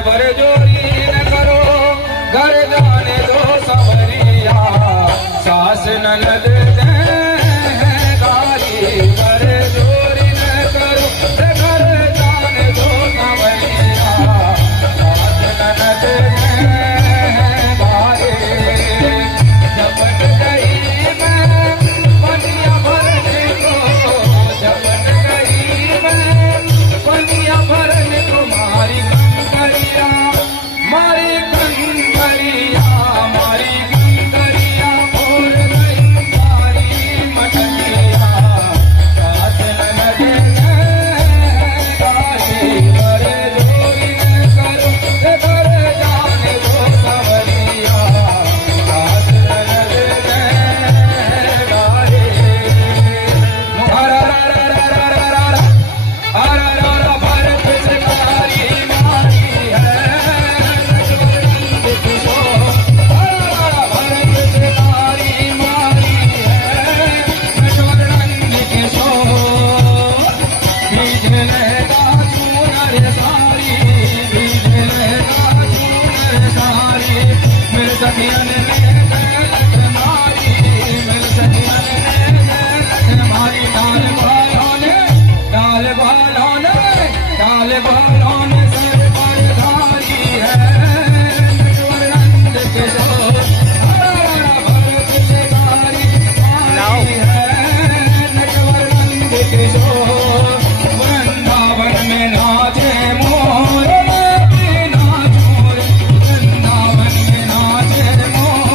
भर जोरी न करो, घर जाने दो सवरिया, सास ननद गारी। भर जोरी न करो, घर जाने दो सवरिया, सास ननद गारी। झपट गई मैं पनिया भरने को, झपट गई मैं पनिया भरने को, मारी कंकरिया, मारी कंकरिया, मारी कंकरिया, भोर गई सारी मटकिया, सास ननद गारी। भर जोरी न करो, घर जाने दो सवरिया, सास ननद गारी। भारत सरकारी मारी है, भारत सरकारी मारी है, नटवरनंद किशोर। बीजलेगा चूनर सारी, बीजलेगा चूनर सारी, मेरे सखियन ने दौलत मारी, मेरे सखियन ने दौलत मारी। डाल बालों ने सर पर धारी है, नटवरनंद किशोर। भारत सरकारी मारी है, नटवरनंद किशोर। वृंदावन में नाचे मोर, नाचोर, वृंदावन में नाचे मोर,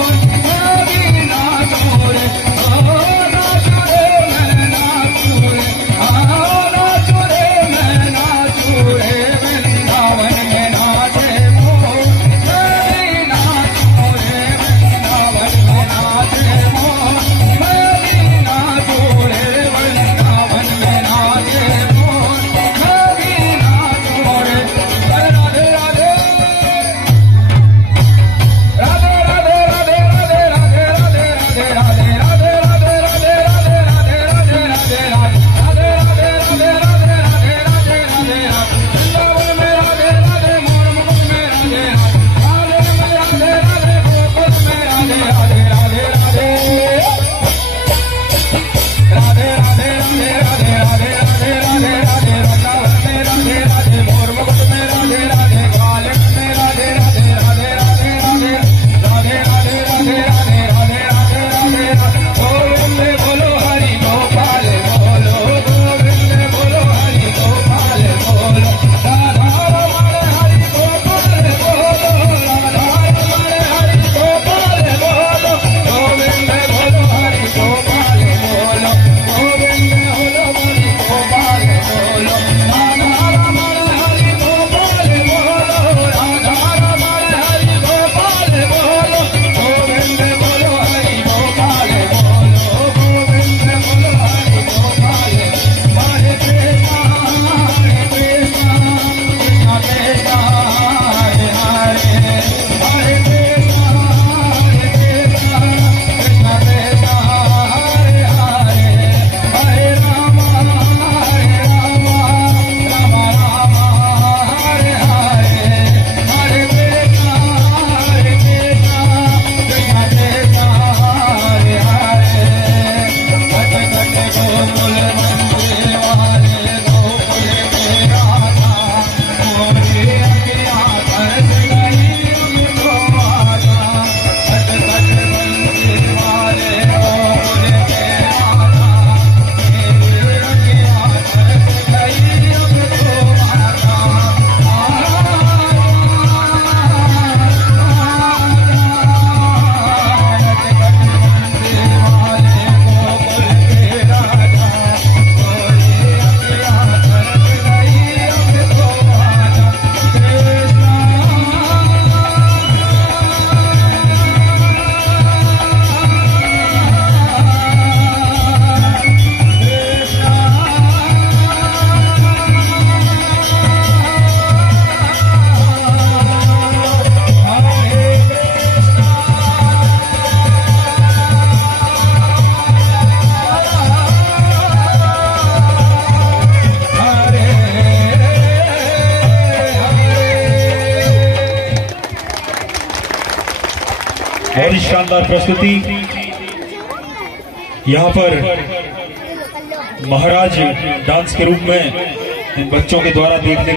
बहुत ही शानदार प्रस्तुति यहाँ पर महाराज डांस के रूप में इन बच्चों के द्वारा देखने